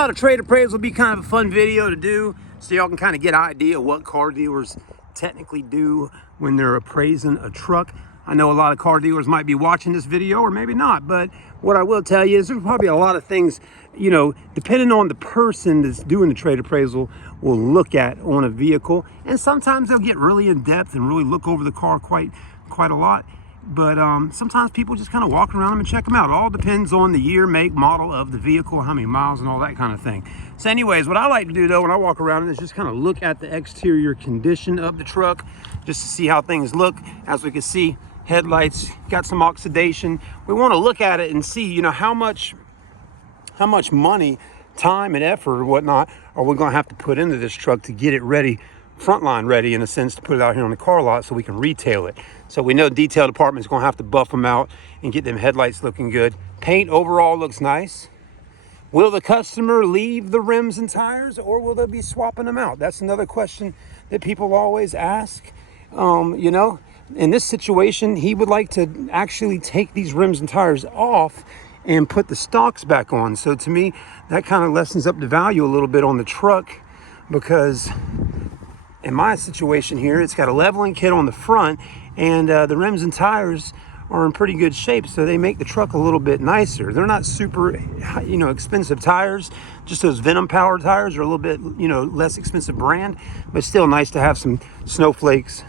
thought a trade appraisal would be kind of a fun video to do so y'all can kind of get an idea of what car dealers technically do when they're appraising a truck. I know a lot of car dealers might be watching this video or maybe not, but what I will tell you is there's probably a lot of things, you know, depending on the person that's doing the trade appraisal, will look at on a vehicle. And sometimes they'll get really in depth and really look over the car quite a lot. But sometimes people just kind of walk around them and check them out. It all depends on the year, make, model of the vehicle, how many miles and all that kind of thing. So anyways, what I like to do though when I walk around is just kind of look at the exterior condition of the truck just to see how things look. As we can see, headlights got some oxidation. We want to look at it and see, you know, how much money, time and effort or whatnot are we going to have to put into this truck to get it ready, frontline ready in a sense, to put it out here on the car lot so we can retail it. So we know the detail department is going to have to buff them out and get them headlights looking good. Paint overall looks nice. Will the customer leave the rims and tires, or will they be swapping them out? That's another question that people always ask. You know, in this situation, he would like to actually take these rims and tires off and put the stocks back on. So to me, that kind of lessens up the value a little bit on the truck, because in my situation here, it's got a leveling kit on the front, and the rims and tires are in pretty good shape, so they make the truck a little bit nicer. They're not super, you know, expensive tires. Just those Venom power tires are a little bit, you know, less expensive brand, but still nice to have some snowflakes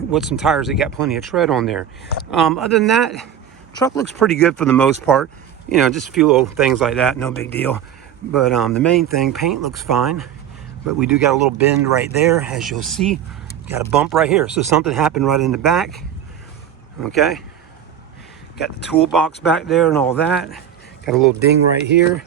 with some tires that got plenty of tread on there. Other than that, truck looks pretty good for the most part. You know, just a few little things like that, no big deal. But the main thing, paint looks fine, but we do got a little bend right there, as you'll see. Got a bump right here, so something happened right in the back. Okay. Got the toolbox back there and all that. Got a little ding right here.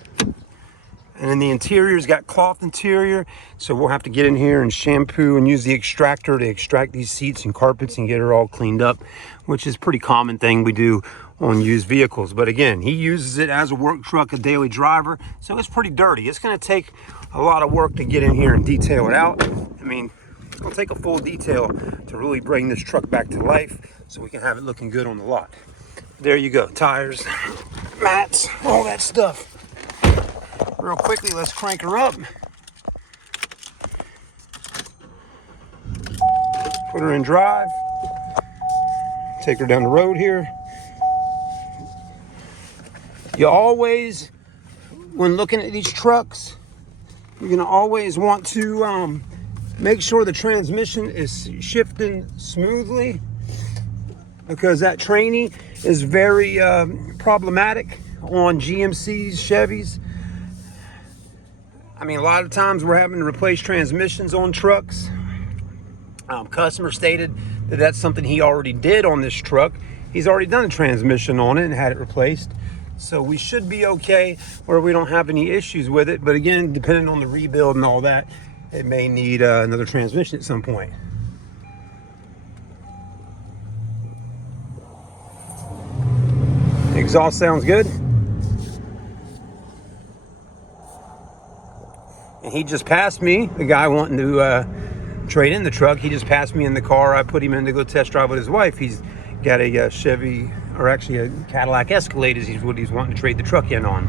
And then the interior's got cloth interior, so we'll have to get in here and shampoo and use the extractor to extract these seats and carpets and get her all cleaned up, which is a pretty common thing we do on used vehicles. But again, he uses it as a work truck, a daily driver, so it's pretty dirty. It's going to take a lot of work to get in here and detail it out. I mean, it's going to take a full detail to really bring this truck back to life so we can have it looking good on the lot. There you go, tires, mats, all that stuff. Real quickly, let's crank her up. Put her in drive. Take her down the road here. You always, when looking at these trucks, you're gonna always want to make sure the transmission is shifting smoothly, because that training is very problematic on GMCs, Chevys. I mean, a lot of times we're having to replace transmissions on trucks. Customer stated that that's something he already did on this truck. He's already done a transmission on it and had it replaced. So we should be okay, where we don't have any issues with it. But again, depending on the rebuild and all that, it may need another transmission at some point. The exhaust sounds good. And he just passed me, the guy wanting to trade in the truck. He just passed me in the car. I put him in to go test drive with his wife. He's got a Chevy, or actually a Cadillac Escalade is what he's wanting to trade the truck in on.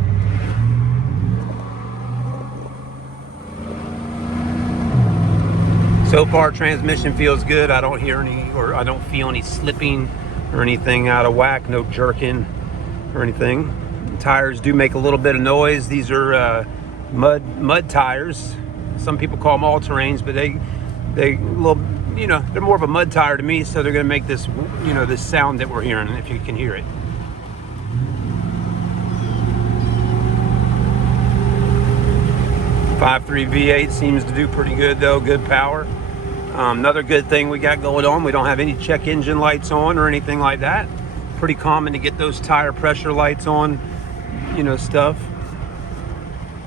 So far, transmission feels good. I don't hear any, or I don't feel any slipping or anything out of whack, no jerking or anything. The tires do make a little bit of noise. These are mud tires. Some people call them all-terrains, but they little, you know, they're more of a mud tire to me, so they're going to make this, you know, this sound that we're hearing, if you can hear it. .53 V8 seems to do pretty good though, good power. Another good thing we got going on, we don't have any check engine lights on or anything like that. Pretty common to get those tire pressure lights on, you know, stuff.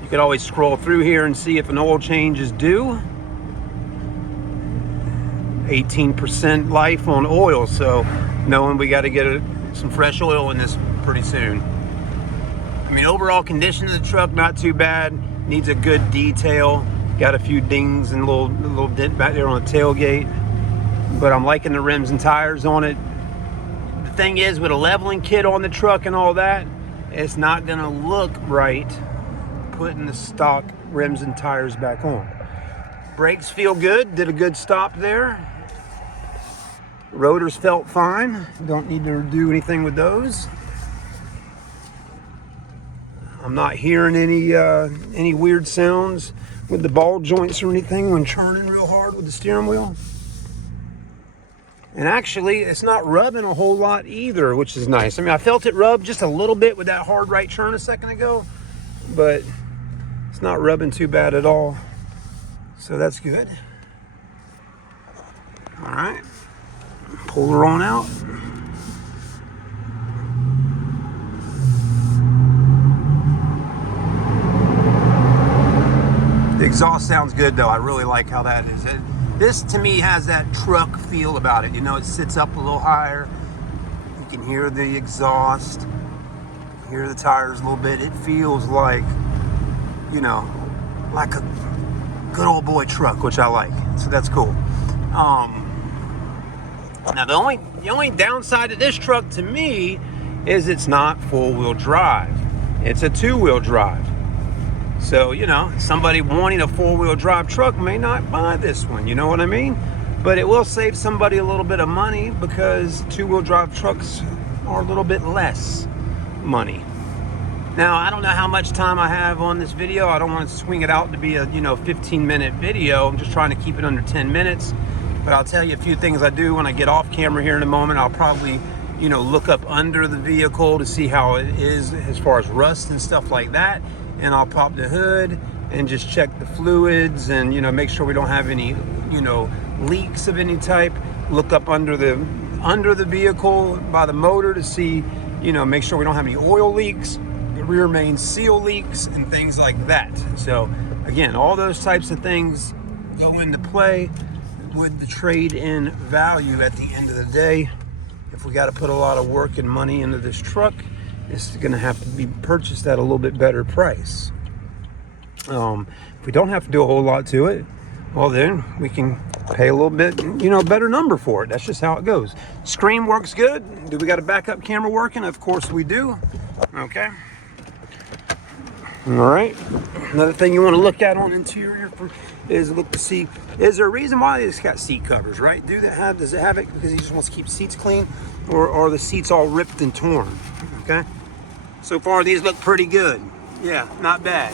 You could always scroll through here and see if an oil change is due. 18% life on oil, so knowing we got to get some fresh oil in this pretty soon. I mean, overall condition of the truck, not too bad. Needs a good detail. Got a few dings and a little dent back there on the tailgate, but I'm liking the rims and tires on it. The thing is, with a leveling kit on the truck and all that, it's not gonna look right putting the stock rims and tires back on. Brakes feel good, did a good stop there. Rotors felt fine, don't need to do anything with those. I'm not hearing any weird sounds with the ball joints or anything when churning real hard with the steering wheel. And actually, it's not rubbing a whole lot either, which is nice. I mean, I felt it rub just a little bit with that hard right turn a second ago, but it's not rubbing too bad at all. So that's good. All right, pull her on out. The exhaust sounds good though. I really like how that is. This to me has that truck feel about it. You know, it sits up a little higher. You can hear the exhaust, hear the tires a little bit. It feels like, you know, like a good old boy truck, which I like. So that's cool. Now the only downside to this truck to me is it's not four-wheel drive. It's a two-wheel drive. So, you know, somebody wanting a four-wheel drive truck may not buy this one, you know what I mean? But it will save somebody a little bit of money because two-wheel drive trucks are a little bit less money. Now, I don't know how much time I have on this video. I don't want to swing it out to be a, 15-minute video. I'm just trying to keep it under 10 minutes. But I'll tell you a few things I do when I get off camera here in a moment. I'll probably, look up under the vehicle to see how it is as far as rust and stuff like that. And I'll pop the hood and just check the fluids and, make sure we don't have any, leaks of any type. Look up under the vehicle by the motor to see, make sure we don't have any oil leaks, the rear main seal leaks and things like that. So again, all those types of things go into play with the trade-in value at the end of the day. If we got to put a lot of work and money into this truck, it's going to have to be purchased at a little bit better price. If we don't have to do a whole lot to it, well then we can pay a little bit, better number for it. That's just how it goes. Screen works good. Do we got a backup camera working? Of course we do. Okay. All right. Another thing you want to look at on interior is look to see, is there a reason why it's got seat covers, right? Does it have it because he just wants to keep seats clean, or are the seats all ripped and torn? Okay. So far, these look pretty good. Yeah, not bad.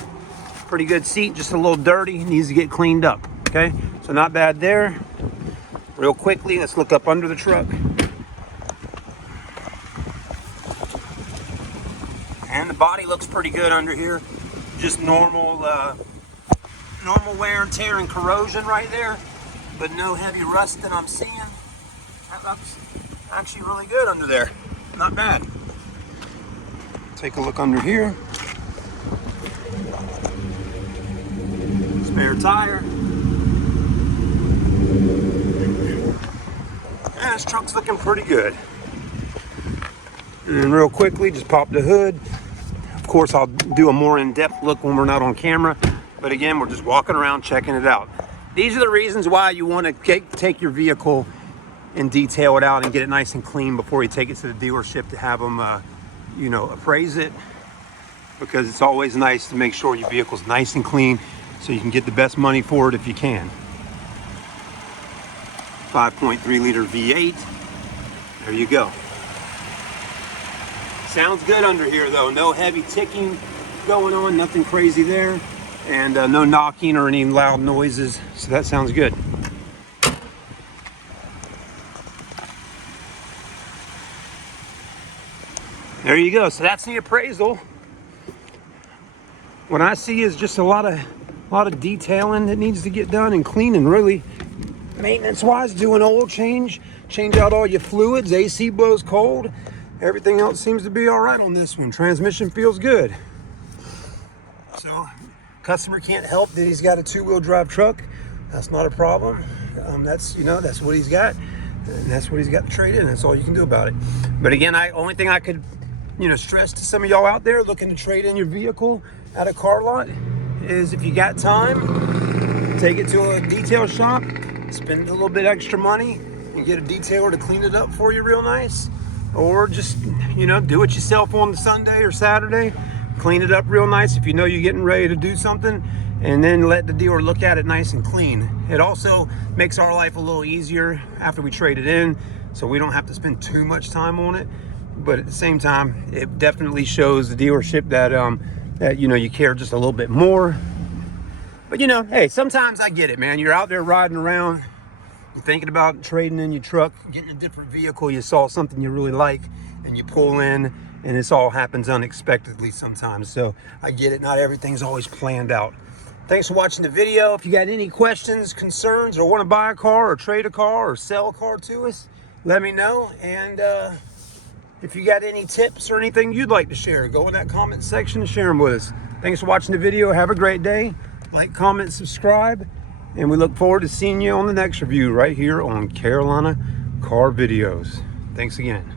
Pretty good seat, just a little dirty, needs to get cleaned up. Okay, so not bad there. Real quickly, let's look up under the truck. And the body looks pretty good under here. Just normal wear and tear and corrosion right there, but no heavy rust that I'm seeing. That looks actually really good under there. Not bad. Take a look under here. Spare tire. And this truck's looking pretty good. And real quickly, just pop the hood. Of course, I'll do a more in-depth look when we're not on camera. But again, we're just walking around checking it out. These are the reasons why you want to take your vehicle and detail it out and get it nice and clean before you take it to the dealership to have them appraise it, because it's always nice to make sure your vehicle's nice and clean so you can get the best money for it if you can. 5.3 liter V8. There you go. Sounds good under here though. No heavy ticking going on, nothing crazy there, and no knocking or any loud noises. So that sounds good. There you go. So that's the appraisal. What I see is just a lot of detailing that needs to get done and cleaning, really. Maintenance wise, do an oil change out all your fluids. AC blows cold. Everything else seems to be all right on this one. Transmission feels good. So customer can't help that he's got a two-wheel drive truck. That's not a problem. That's what he's got, and that's what he's got to trade in. That's all you can do about it. But again, only thing I could stress to some of y'all out there looking to trade in your vehicle at a car lot is, if you got time, take it to a detail shop, spend a little bit extra money and get a detailer to clean it up for you real nice, or just do it yourself on the Sunday or Saturday clean it up real nice if you know you're getting ready to do something, and then let the dealer look at it nice and clean. It also makes our life a little easier after we trade it in, so we don't have to spend too much time on it. But at the same time, it definitely shows the dealership that that you care just a little bit more. But hey, sometimes I get it, man. You're out there riding around, you're thinking about trading in your truck, getting a different vehicle, you saw something you really like, and you pull in, and this all happens unexpectedly sometimes. So I get it, not everything's always planned out. Thanks for watching the video. If you got any questions, concerns, or want to buy a car or trade a car or sell a car to us, let me know. And if you got any tips or anything you'd like to share, go in that comment section and share them with us. Thanks for watching the video. Have a great day. Like, comment, subscribe, and we look forward to seeing you on the next review right here on Carolina Car Videos. Thanks again.